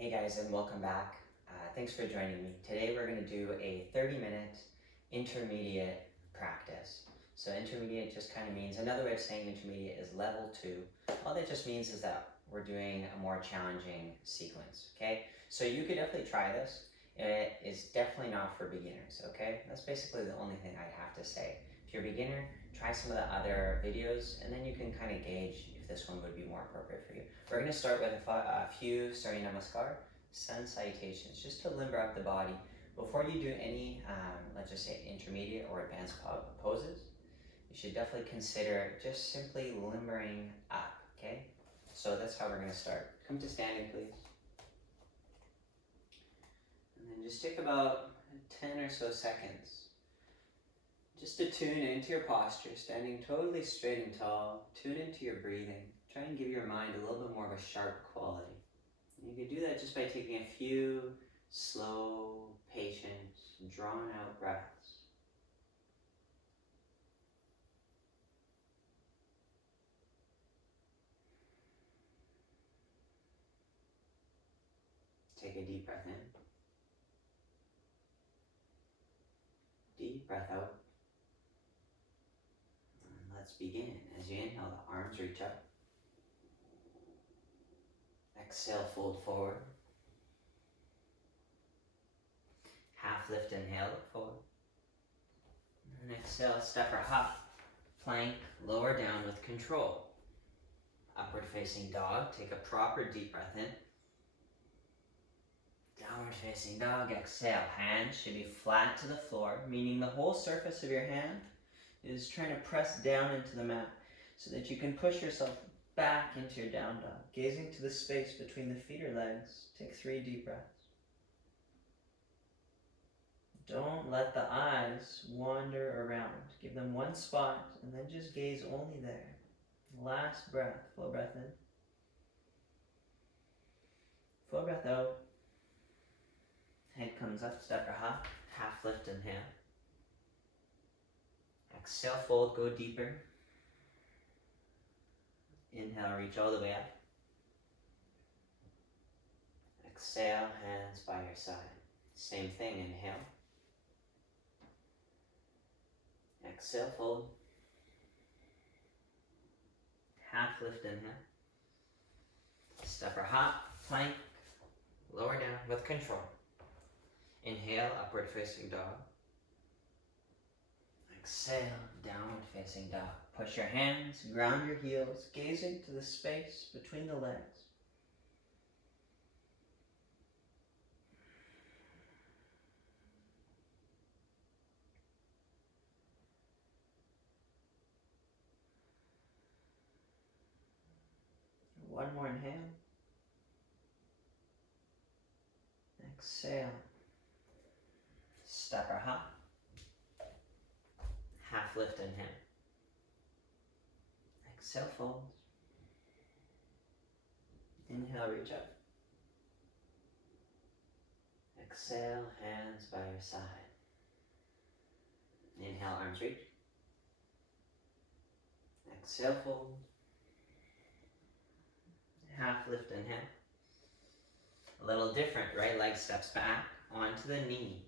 Hey guys, and welcome back. Thanks for joining me. Today we're going to do a 30-minute intermediate practice. So intermediate just kind of means, another way of saying intermediate is level 2. All that just means is that we're doing a more challenging sequence, okay? So you could definitely try this. It is definitely not for beginners, okay? That's basically the only thing I'd have to say. If you're a beginner, try some of the other videos, and then you can kind of gauge if this one would be more appropriate for you. We're going to start with a few Surya Namaskar, sun salutations, just to limber up the body. Before you do any, let's just say intermediate or advanced poses, you should definitely consider just simply limbering up, okay? So that's how we're going to start. Come to standing, please. And then just take about 10 or so seconds just to tune into your posture, standing totally straight and tall. Tune into your breathing. Try and give your mind a little bit more of a sharp quality. And you can do that just by taking a few slow, patient, drawn out breaths. Take a deep breath in. Deep breath out. And let's begin. As you inhale, the arms reach up. Exhale, fold forward. Half lift, inhale, look forward. And exhale, step or hop. Plank, lower down with control. Upward facing dog, take a proper deep breath in. Downward facing dog, exhale. Hands should be flat to the floor, meaning the whole surface of your hand is trying to press down into the mat so that you can push yourself back into your down dog. Gazing to the space between the feet or legs, take 3 deep breaths. Don't let the eyes wander around. Give them one spot and then just gaze only there. Last breath, full breath in. Full breath out. Head comes up, step or hop, half lift, inhale. Exhale, fold, go deeper. Inhale, reach all the way up. Exhale, hands by your side. Same thing, inhale. Exhale, fold. Half lift, inhale. Step or hop, plank, lower down with control. Inhale, upward facing dog. Exhale, downward facing dog. Push your hands, ground your heels, gazing to the space between the legs. One more inhale. Exhale. Step or hop. Half lift, inhale. Exhale, fold. Inhale, reach up. Exhale, hands by your side. Inhale, arms reach. Exhale, fold. Half lift, inhale. A little different, right leg steps back onto the knee.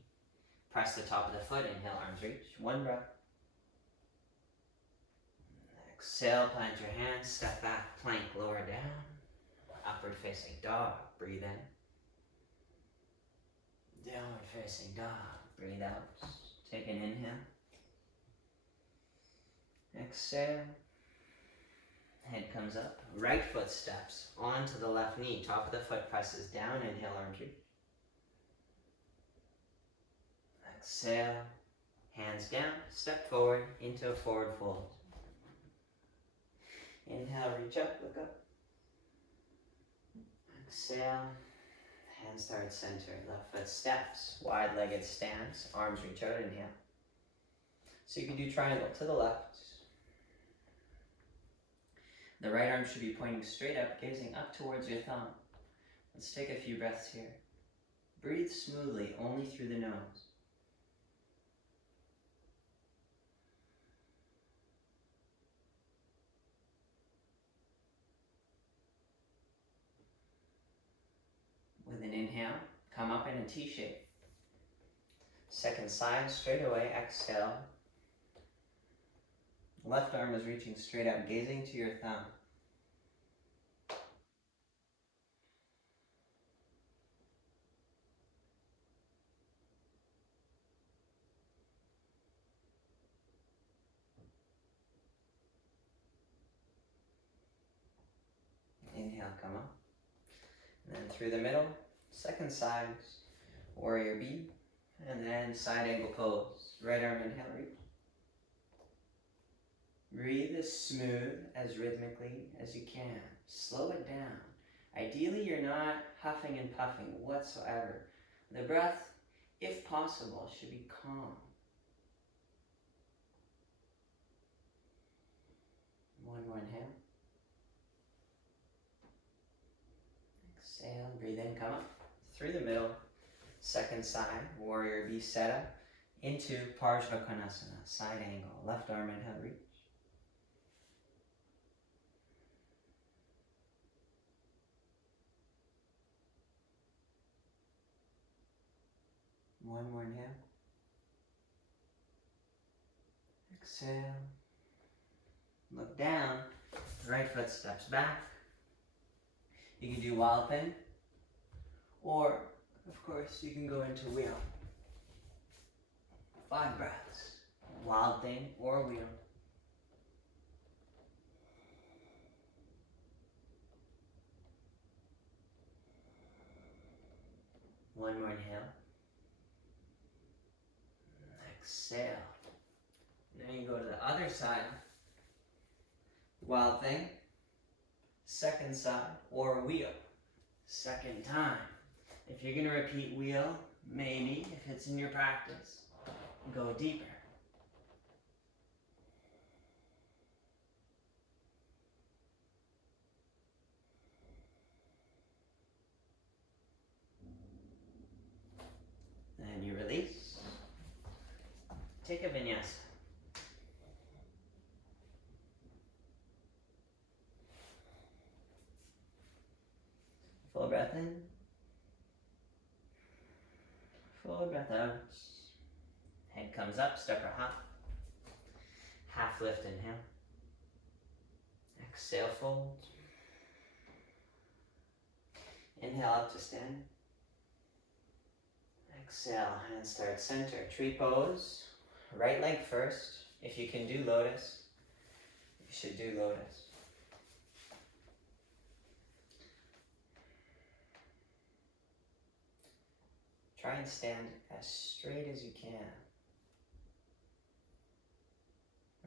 Press the top of the foot, inhale, arms reach. One breath. Exhale, plant your hands, step back, plank, lower down. Upward facing dog, breathe in. Downward facing dog, breathe out. Take an inhale. Exhale. Head comes up. Right foot steps onto the left knee. Top of the foot presses down. Inhale, arms reach. Exhale. Hands down. Step forward into a forward fold. Inhale, reach up, look up. Exhale. Hands towards center. Left foot steps. Wide-legged stance. Arms reach out. Inhale. So you can do triangle to the left. The right arm should be pointing straight up, gazing up towards your thumb. Let's take a few breaths here. Breathe smoothly, only through the nose. With an come up in a T shape. Second side, straight away, exhale. Left arm is reaching straight up, gazing to your thumb. Inhale, come up. And then through the middle, second side, warrior B. And then side angle pose. Right arm inhale, reach. Breathe as smooth, as rhythmically as you can. Slow it down. Ideally, you're not huffing and puffing whatsoever. The breath, if possible, should be calm. One more inhale. Exhale, breathe in, come up. Through the middle, second side, warrior B setup, into Parshvakonasana, side angle. Left arm inhale, reach. One more inhale. Exhale. Look down. Right foot steps back. You can do wild thing. Or, of course, you can go into wheel. 5 breaths. Wild thing or wheel. One more inhale. Exhale. Now you go to the other side. Wild thing. Second side or wheel. Second time. If you're going to repeat wheel, maybe, if it's in your practice, go deeper. Then you release. Take a vinyasa. Full breath in. Full breath out. Head comes up, step or hop. Half lift, inhale. Exhale, fold. Inhale up to stand. Exhale, hands start center. Tree pose. Right leg first. If you can do Lotus, you should do Lotus. Try and stand as straight as you can.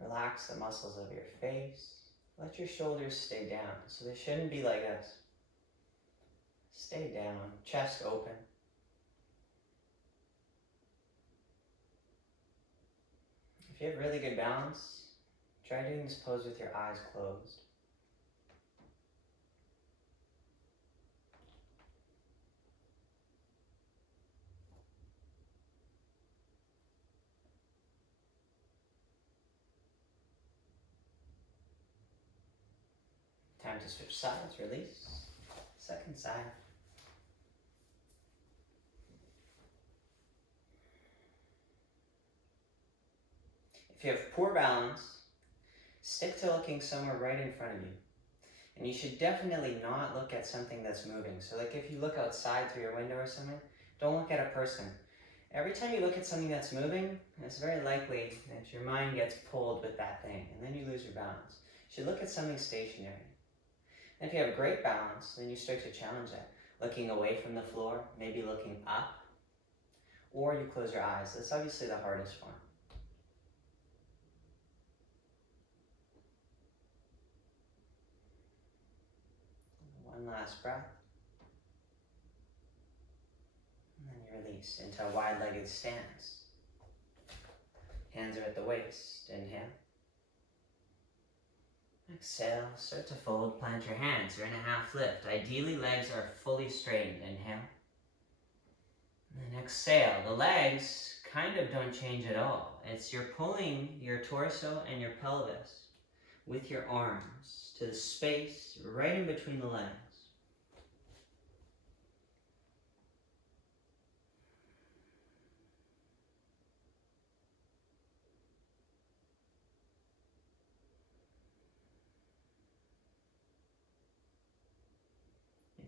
Relax the muscles of your face. Let your shoulders stay down. So they shouldn't be like this. Stay down, chest open. If you have really good balance, try doing this pose with your eyes closed. Time to switch sides, release. Second side. If you have poor balance, stick to looking somewhere right in front of you. And you should definitely not look at something that's moving. So like if you look outside through your window or something, don't look at a person. Every time you look at something that's moving, it's very likely that your mind gets pulled with that thing, and then you lose your balance. You should look at something stationary. And if you have great balance, then you start to challenge it. Looking away from the floor, maybe looking up, or you close your eyes. That's obviously the hardest one. One last breath. And then you release into a wide-legged stance. Hands are at the waist. Inhale. Exhale, start to fold, plant your hands. You're in a half lift. Ideally, legs are fully straightened. Inhale. And then exhale. The legs kind of don't change at all. It's you're pulling your torso and your pelvis with your arms to the space right in between the legs.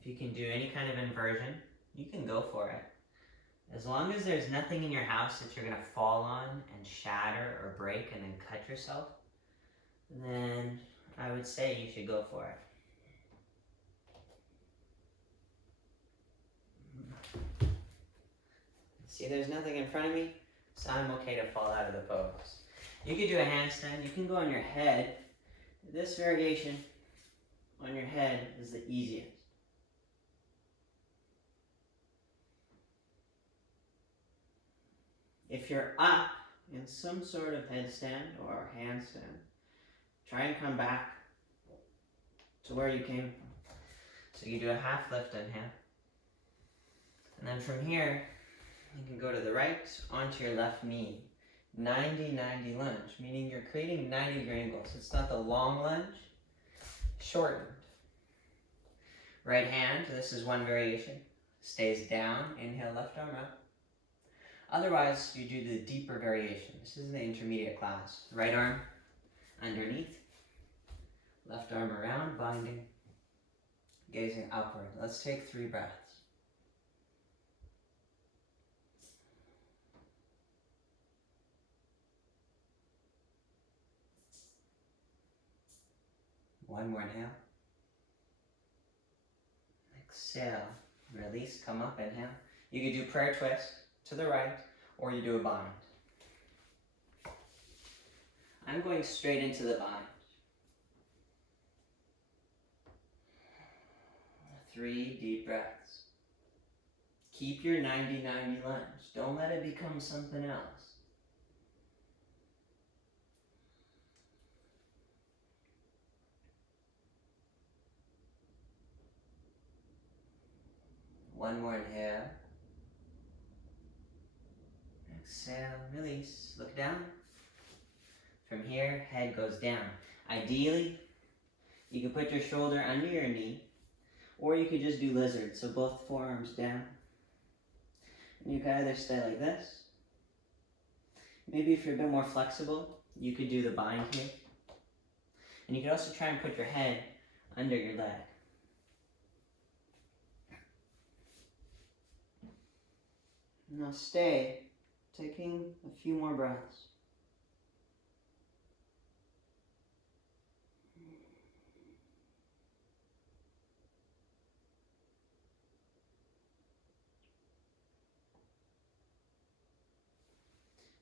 If you can do any kind of inversion, you can go for it. As long as there's nothing in your house that you're going to fall on and shatter or break and then cut yourself, then I would say you should go for it. See, there's nothing in front of me, so I'm okay to fall out of the pose. You could do a handstand. You can go on your head. This variation on your head is the easiest. If you're up in some sort of headstand or handstand, try and come back to where you came from. So you do a half lift inhale. And then from here, you can go to the right onto your left knee. 90-90 lunge, meaning you're creating 90-degree angles. It's not the long lunge, shortened. Right hand, this is one variation, stays down, inhale, left arm up. Otherwise, you do the deeper variation. This is the intermediate class. Right arm underneath, left arm around, binding, gazing upward. Let's take 3 breaths. One more inhale. Exhale, release, come up, inhale. You could do prayer twist to the right, or you do a bind. I'm going straight into the bind. 3 deep breaths. Keep your 90-90 lunge. Don't let it become something else. One more inhale. Exhale, release. Look down. From here, head goes down. Ideally, you could put your shoulder under your knee, or you could just do lizard, so both forearms down. And you could either stay like this. Maybe if you're a bit more flexible, you could do the bind here. And you could also try and put your head under your leg. Now stay, taking a few more breaths.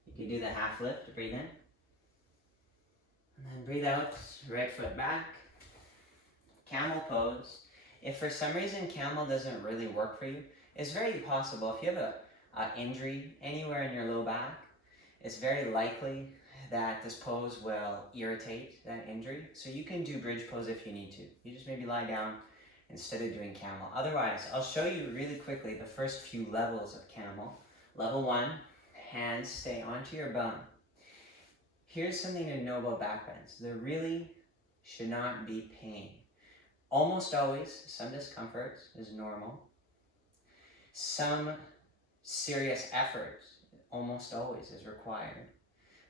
You can do the half lift, breathe in. And then breathe out, right foot back. Camel pose. If for some reason camel doesn't really work for you, it's very possible. If you have an injury anywhere in your low back, it's very likely that this pose will irritate that injury. So you can do bridge pose if you need to. You just maybe lie down instead of doing camel. Otherwise, I'll show you really quickly the first few levels of camel. Level 1, hands stay onto your bum. Here's something to know about backbends. There really should not be pain. Almost always, some discomfort is normal. Some serious effort, almost always, is required.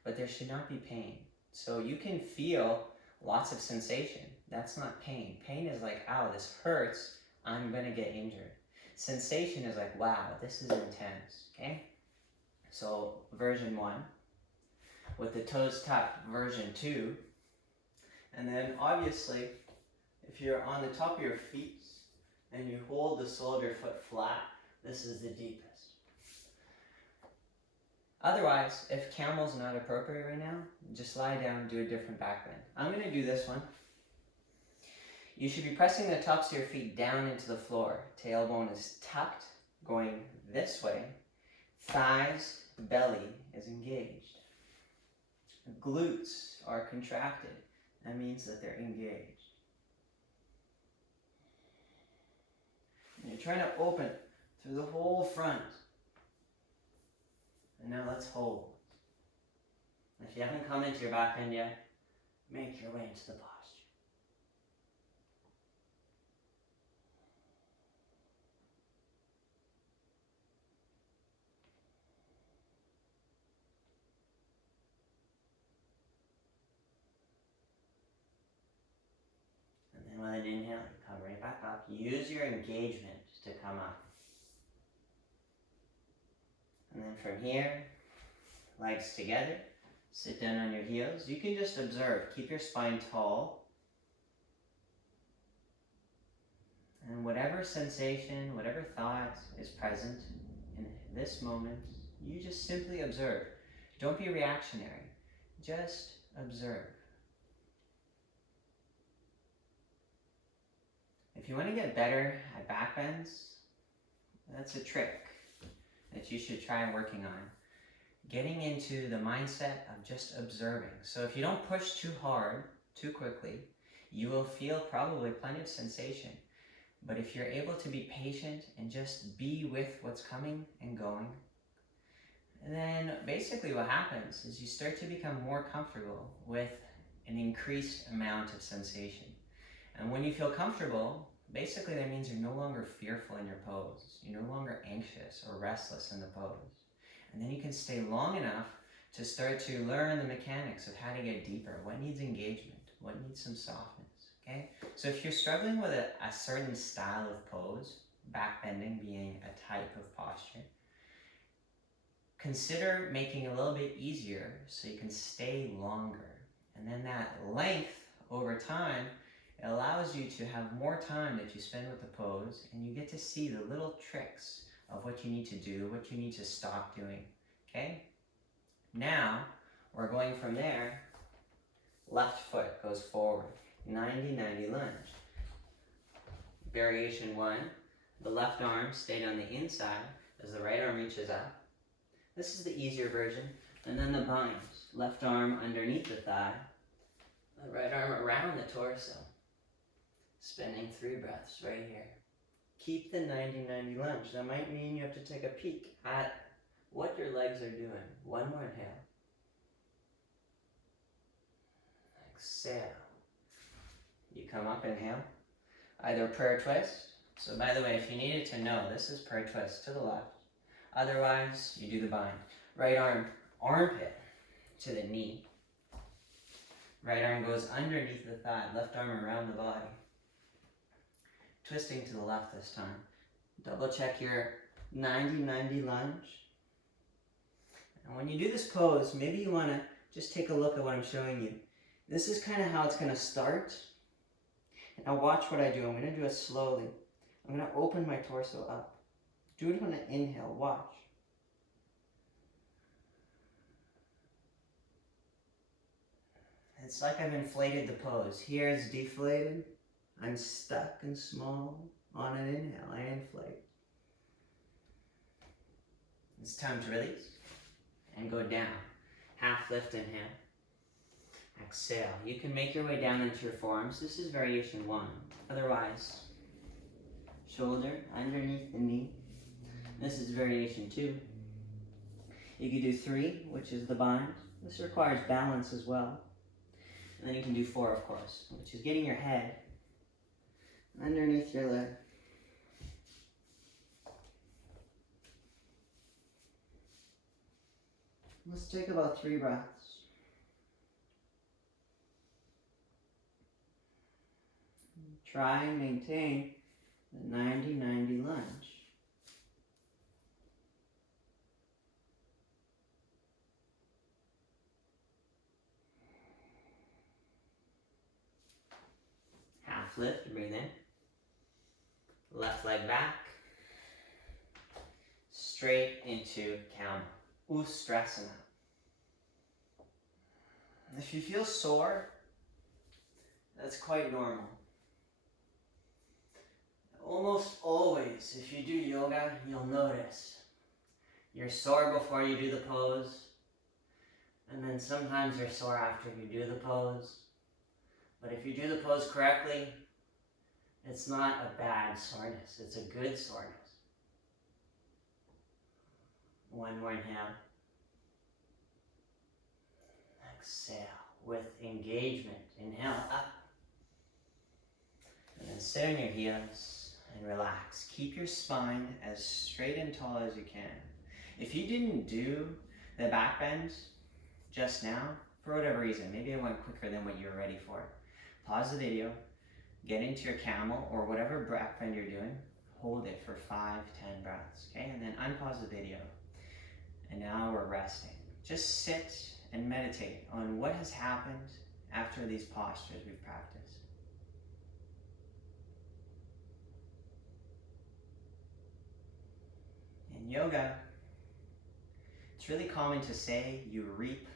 But there should not be pain. So you can feel lots of sensation. That's not pain. Pain is like, ow, this hurts, I'm gonna get injured. Sensation is like, wow, this is intense, okay? So version 1, with the toes tucked, version 2, and then obviously, if you're on the top of your feet and you hold the sole of your foot flat, this is the deepest. Otherwise, if camel's not appropriate right now, just lie down and do a different back bend. I'm gonna do this one. You should be pressing the tops of your feet down into the floor. Tailbone is tucked, going this way. Thighs, belly is engaged. Glutes are contracted. That means that they're engaged. And you're trying to open through the whole front. And now let's hold. If you haven't come into your back bend yet, make your way into the posture. And then with then inhale, come right back up. Use your engagement to come up. And then from here, legs together, sit down on your heels. You can just observe, keep your spine tall. And whatever sensation, whatever thought is present in this moment, you just simply observe. Don't be reactionary, just observe. If you want to get better at backbends, that's a trick that you should try working on. Getting into the mindset of just observing. So if you don't push too hard, too quickly, you will feel probably plenty of sensation. But if you're able to be patient and just be with what's coming and going, then basically what happens is you start to become more comfortable with an increased amount of sensation. And when you feel comfortable, basically that means you're no longer fearful in your pose. You're no longer anxious or restless in the pose. And then you can stay long enough to start to learn the mechanics of how to get deeper. What needs engagement? What needs some softness? Okay? So if you're struggling with a certain style of pose, backbending being a type of posture, consider making it a little bit easier so you can stay longer. And then that length over time, it allows you to have more time that you spend with the pose, and you get to see the little tricks of what you need to do, what you need to stop doing, okay? Now, we're going from there, left foot goes forward, 90-90 lunge. Variation 1, the left arm stayed on the inside as the right arm reaches up. This is the easier version. And then the binds, left arm underneath the thigh, the right arm around the torso. Spending 3 breaths right here. Keep the 90-90 lunge. That might mean you have to take a peek at what your legs are doing. One more inhale. Exhale. You come up, inhale. Either prayer twist. So by the way, if you needed to know, this is prayer twist to the left. Otherwise, you do the bind. Right arm, armpit to the knee. Right arm goes underneath the thigh, left arm around the body. Twisting to the left this time. Double check your 90-90 lunge. And when you do this pose, maybe you want to just take a look at what I'm showing you. This is kind of how it's going to start. Now watch what I do. I'm going to do it slowly. I'm going to open my torso up. Do it on an inhale. Watch. It's like I've inflated the pose. Here it's deflated. I'm stuck and small. On an inhale, I inflate. It's time to release and go down. Half lift, inhale. Exhale. You can make your way down into your forearms. This is variation 1. Otherwise, shoulder underneath the knee. This is variation 2. You can do 3, which is the bind. This requires balance as well. And then you can do 4, of course, which is getting your head underneath your leg. Let's take about 3 breaths. Try and maintain the 90-90 lunge. Half lift, breathe in. Left leg back. Straight into cow Ustrasana. If you feel sore, that's quite normal. Almost always, if you do yoga, you'll notice you're sore before you do the pose, and then sometimes you're sore after you do the pose. But if you do the pose correctly, it's not a bad soreness, it's a good soreness. One more inhale. Exhale with engagement. Inhale up. And then sit on your heels and relax. Keep your spine as straight and tall as you can. If you didn't do the back bends just now, for whatever reason, maybe it went quicker than what you were ready for, pause the video, Get into your camel or whatever backbend you're doing. Hold it for 5-10 breaths, okay? And then unpause the video. And now we're resting. Just sit and meditate on what has happened after these postures we've practiced. In yoga, it's really common to say you reap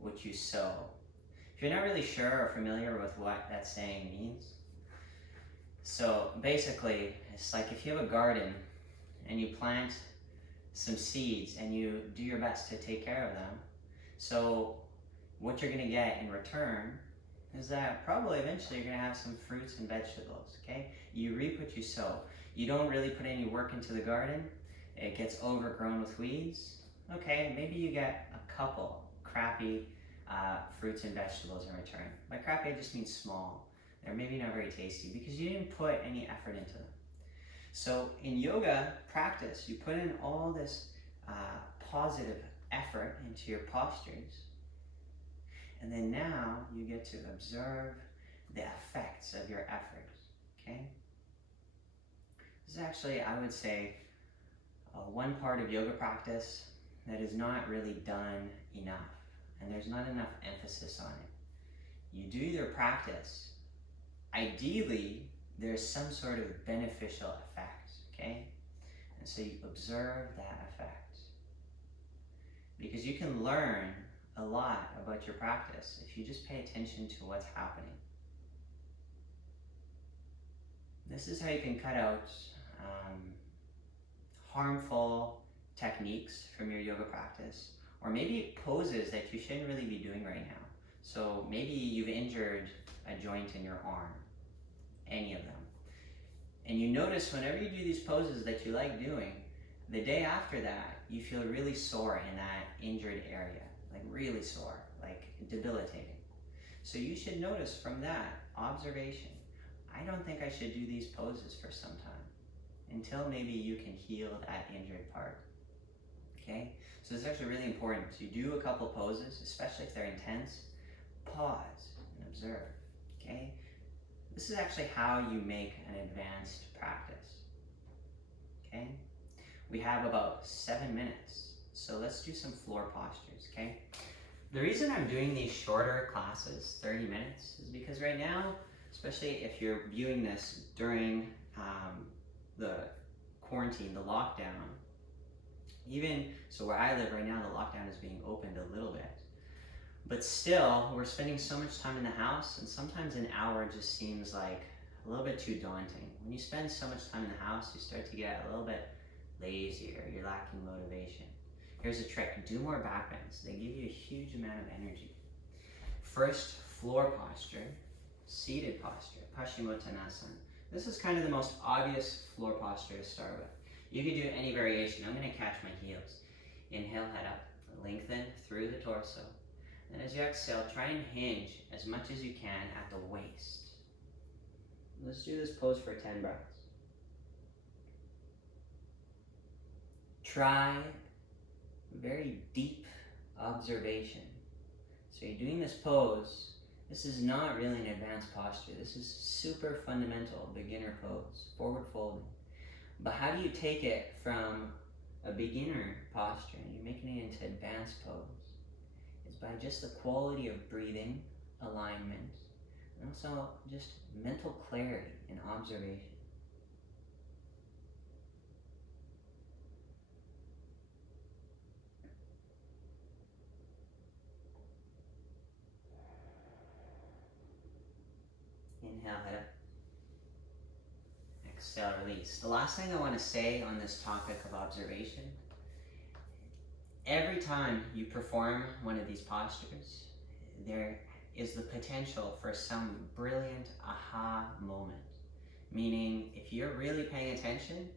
what you sow. If you're not really sure or familiar with what that saying means, so basically, it's like if you have a garden and you plant some seeds and you do your best to take care of them, so what you're going to get in return is that probably eventually you're going to have some fruits and vegetables, okay? You reap what you sow. You don't really put any work into the garden. It gets overgrown with weeds. Okay, maybe you get a couple crappy fruits and vegetables in return. By crappy, I just mean small. They're maybe not very tasty because you didn't put any effort into them. So in yoga practice, you put in all this positive effort into your postures, and then now you get to observe the effects of your efforts, okay? This is actually, I would say, one part of yoga practice that is not really done enough, and there's not enough emphasis on it. You do your practice. Ideally, there's some sort of beneficial effect, okay? And so you observe that effect. Because you can learn a lot about your practice if you just pay attention to what's happening. This is how you can cut out harmful techniques from your yoga practice, or maybe poses that you shouldn't really be doing right now. So maybe you've injured a joint in your arm, any of them. And you notice whenever you do these poses that you like doing, the day after that, you feel really sore in that injured area, like really sore, like debilitating. So you should notice from that observation, I don't think I should do these poses for some time until maybe you can heal that injured part, okay? So it's actually really important. So you do a couple poses, especially if they're intense, pause and observe, okay? This is actually how you make an advanced practice, okay? We have about 7 minutes, so let's do some floor postures, okay? The reason I'm doing these shorter classes, 30 minutes, is because right now, especially if you're viewing this during the quarantine, the lockdown, even so where I live right now, the lockdown is being opened a little bit. But still, we're spending so much time in the house, and sometimes an hour just seems like a little bit too daunting. When you spend so much time in the house, you start to get a little bit lazier, you're lacking motivation. Here's a trick, do more backbends. They give you a huge amount of energy. First, floor posture, seated posture, Paschimottanasana. This is kind of the most obvious floor posture to start with. You can do any variation. I'm going to catch my heels. Inhale, head up, lengthen through the torso. Then as you exhale, try and hinge as much as you can at the waist. Let's do this pose for 10 breaths. Try very deep observation. So you're doing this pose. This is not really an advanced posture. This is super fundamental beginner pose, forward folding. But how do you take it from a beginner posture and you're making it into advanced pose? It's by just the quality of breathing, alignment, and also just mental clarity and observation. Inhale, head up. Exhale, release. The last thing I want to say on this topic of observation, every time you perform one of these postures, there is the potential for some brilliant aha moment. Meaning, if you're really paying attention,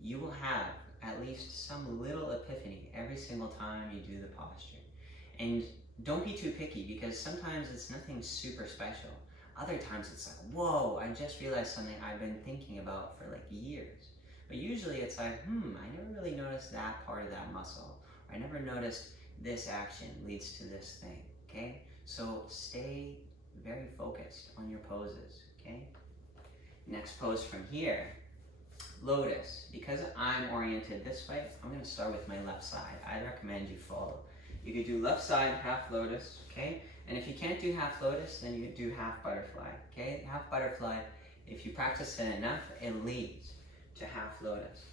you will have at least some little epiphany every single time you do the posture. And don't be too picky, because sometimes it's nothing super special. Other times it's like, whoa, I just realized something I've been thinking about for like years. But usually it's like, I never really noticed that part of that muscle. Or I never noticed this action leads to this thing, okay? So stay very focused on your poses, okay? Next pose from here, Lotus. Because I'm oriented this way, I'm going to start with my left side. I recommend you follow. You could do left side, half lotus, okay? And if you can't do half lotus, then you could do half butterfly, okay? Half butterfly, if you practice it enough, it leads to half lotus.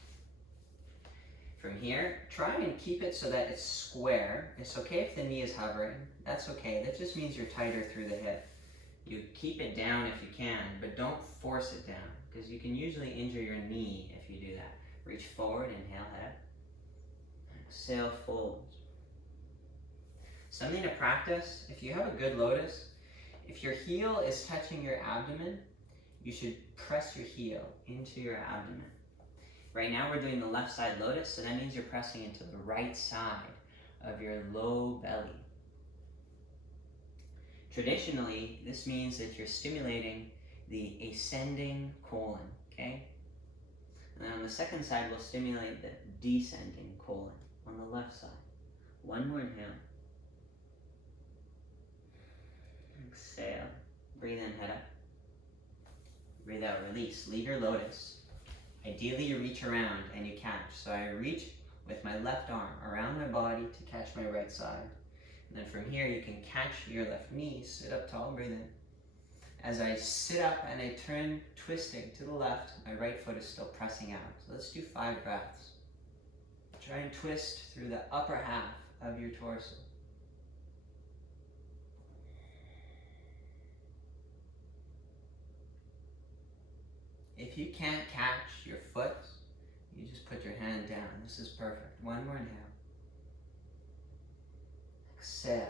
From here, try and keep it so that it's square. It's okay if the knee is hovering. That's okay. That just means you're tighter through the hip. You keep it down if you can, but don't force it down, because you can usually injure your knee if you do that. Reach forward, inhale, head up. Exhale, fold. Something to practice, if you have a good lotus, if your heel is touching your abdomen, you should press your heel into your abdomen. Right now we're doing the left side lotus, so that means you're pressing into the right side of your low belly. Traditionally, this means that you're stimulating the ascending colon, okay? And then on the second side, we'll stimulate the descending colon on the left side. One more inhale. Exhale. Breathe in, head up. Breathe out, release. Leave your lotus. Ideally, you reach around and you catch. So I reach with my left arm around my body to catch my right side. And then from here, you can catch your left knee, sit up tall, breathe in. As I sit up and I turn twisting to the left, my right foot is still pressing out. So let's do 5 breaths. Try and twist through the upper half of your torso. If you can't catch your foot, you just put your hand down. This is perfect. One more inhale. Exhale.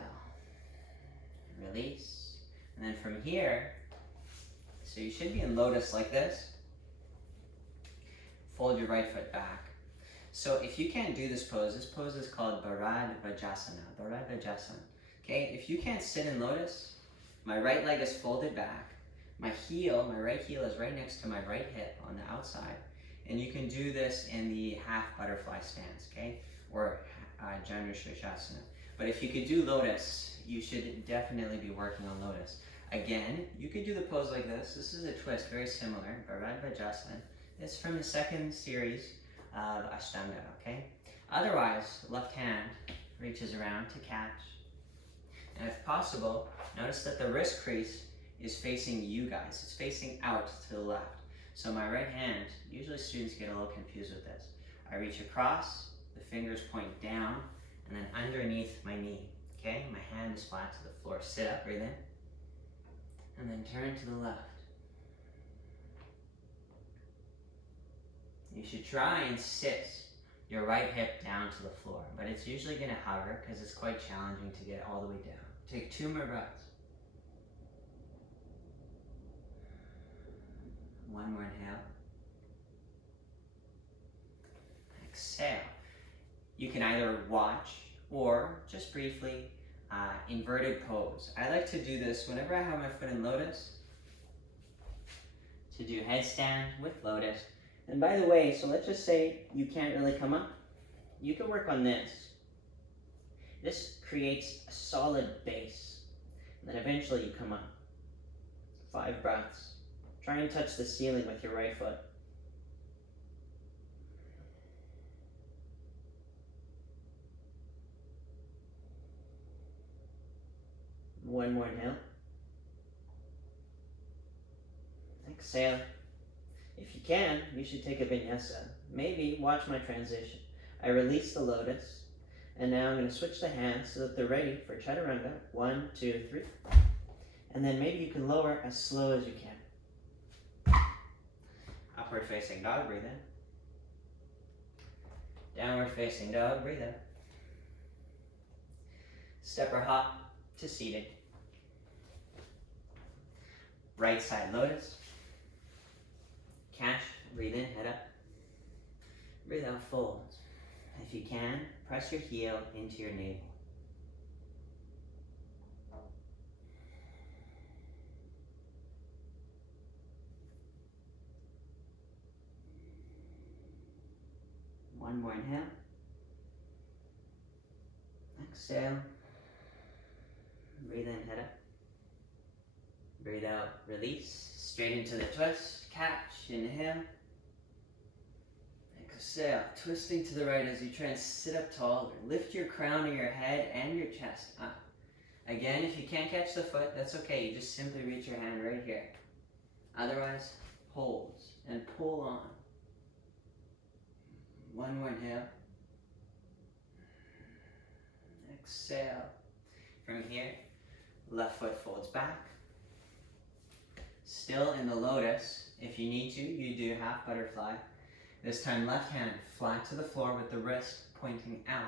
Release. And then from here, so you should be in lotus like this. Fold your right foot back. So if you can't do this pose is called Bharadvajasana. Bharadvajasana. Okay, if you can't sit in lotus, my right leg is folded back. My right heel is right next to my right hip on the outside. And you can do this in the half butterfly stance, okay? Or Janu Shirshasana. But if you could do lotus, you should definitely be working on lotus. Again, you could do the pose like this. This is a twist, very similar, Bharadvajasana. It's from the second series of Ashtanga, okay? Otherwise, left hand reaches around to catch. And if possible, notice that the wrist crease is facing you guys. It's facing out to the left. So my right hand, usually students get a little confused with this. I reach across, the fingers point down, and then underneath my knee, okay? My hand is flat to the floor. Sit up, breathe in, and then turn to the left. You should try and sit your right hip down to the floor, but it's usually gonna hover because it's quite challenging to get all the way down. Take 2 more breaths. One more inhale. Exhale. You can either watch or just briefly inverted pose. I like to do this whenever I have my foot in lotus, to do headstand with lotus. And by the way, so let's just say you can't really come up. You can work on this. This creates a solid base. And then eventually you come up. 5 breaths. Try and touch the ceiling with your right foot. One more inhale. Exhale. If you can, you should take a vinyasa. Maybe watch my transition. I release the lotus, and now I'm going to switch the hands so that they're ready for chaturanga. 1, 2, 3. And then maybe you can lower as slow as you can. Upward facing dog, breathe in. Downward facing dog, breathe out. Step or hop to seated. Right side lotus. Catch, breathe in, head up. Breathe out, fold. If you can, press your heel into your navel. One more inhale. Exhale. Breathe in, head up. Breathe out, release. Straight into the twist, catch, inhale. Exhale, twisting to the right as you try and sit up taller. Lift your crown of your head and your chest up. Again, if you can't catch the foot, that's okay. You just simply reach your hand right here. Otherwise, hold and pull on. One more inhale. Exhale. From here, left foot folds back. Still in the lotus. If you need to, you do half butterfly. This time, left hand flat to the floor with the wrist pointing out.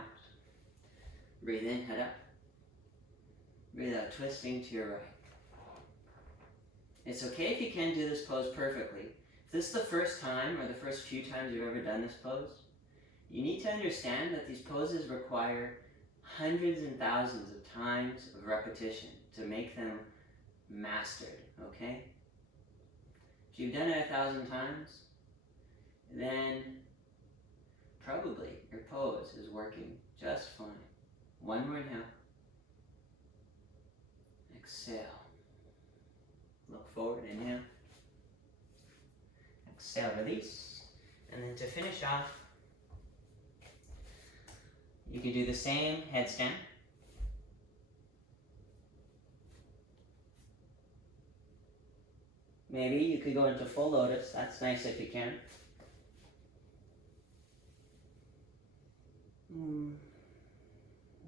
Breathe in, head up. Breathe out, twisting to your right. It's okay if you can't do this pose perfectly. If this is the first time or the first few times you've ever done this pose, you need to understand that these poses require hundreds and thousands of times of repetition to make them mastered, okay? If you've done it 1,000 times, then probably your pose is working just fine. One more inhale. Exhale. Look forward, inhale. Exhale, release. And then to finish off, you can do the same headstand. Maybe you could go into full lotus. That's nice if you can.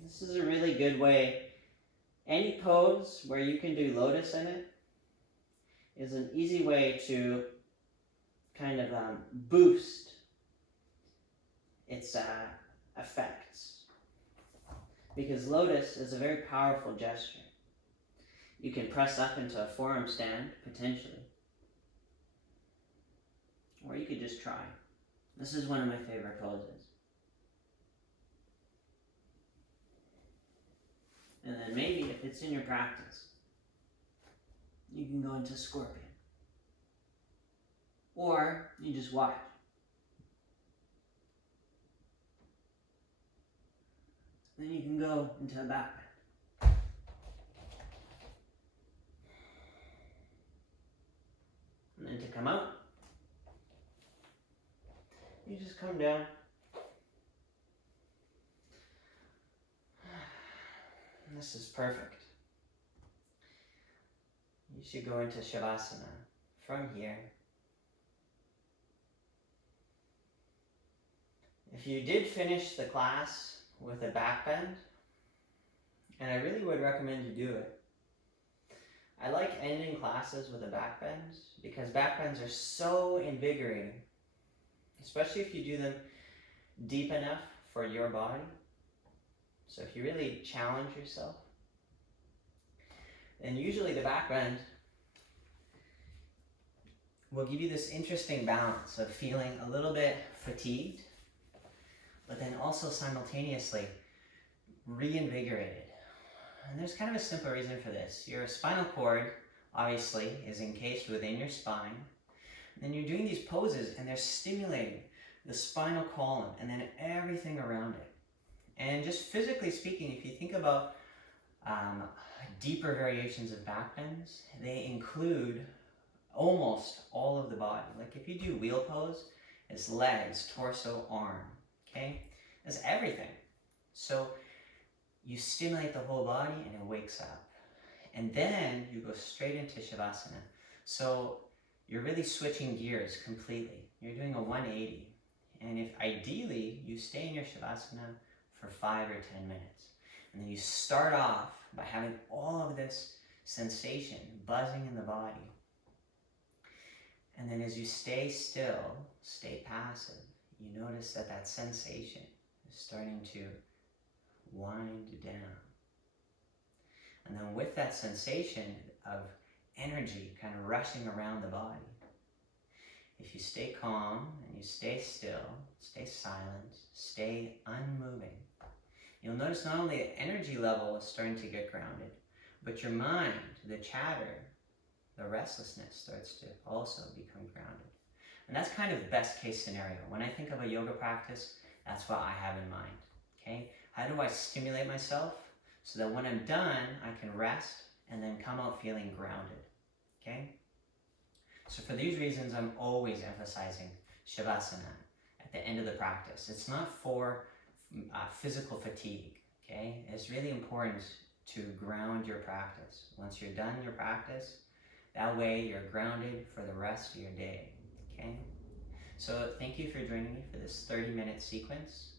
This is a really good way. Any pose where you can do lotus in it is an easy way to kind of boost its effects. Because lotus is a very powerful gesture. You can press up into a forearm stand, potentially. Or you could just try. This is one of my favorite poses. And then maybe if it's in your practice, you can go into scorpion. Or you just watch. Then you can go into a back bend. And then to come out, you just come down. This is perfect. You should go into Shavasana from here. If you did finish the class with a back bend, and I really would recommend you do it. I like ending classes with a back bend because back bends are so invigorating, especially if you do them deep enough for your body. So if you really challenge yourself, then usually the back bend will give you this interesting balance of feeling a little bit fatigued, but then also simultaneously reinvigorated. And there's kind of a simple reason for this. Your spinal cord, obviously, is encased within your spine. And then you're doing these poses and they're stimulating the spinal column and then everything around it. And just physically speaking, if you think about deeper variations of back bends, they include almost all of the body. Like if you do wheel pose, it's legs, torso, arm, okay? It's everything. So you stimulate the whole body and it wakes up. And then you go straight into Shavasana. So you're really switching gears completely. You're doing a 180. And if ideally you stay in your Shavasana for 5 or 10 minutes. And then you start off by having all of this sensation buzzing in the body. And then as you stay still, stay passive, you notice that that sensation is starting to wind down. And then with that sensation of energy kind of rushing around the body, if you stay calm and you stay still, stay silent, stay unmoving, you'll notice not only the energy level is starting to get grounded, but your mind, the chatter, the restlessness starts to also become grounded. And that's kind of best case scenario. When I think of a yoga practice, that's what I have in mind, okay? How do I stimulate myself so that when I'm done, I can rest and then come out feeling grounded, okay? So for these reasons, I'm always emphasizing Shavasana at the end of the practice. It's not for physical fatigue, okay? It's really important to ground your practice. Once you're done your practice, that way you're grounded for the rest of your day, okay? So thank you for joining me for this 30-minute sequence.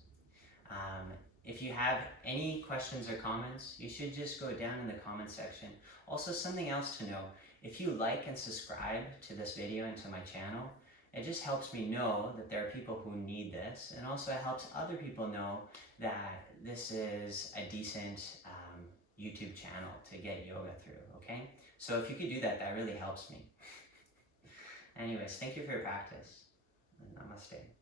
If you have any questions or comments, you should just go down in the comment section. Also, something else to know, if you like and subscribe to this video and to my channel, it just helps me know that there are people who need this, and also it helps other people know that this is a decent YouTube channel to get yoga through, okay? So if you could do that, that really helps me. Anyways, thank you for your practice. Namaste.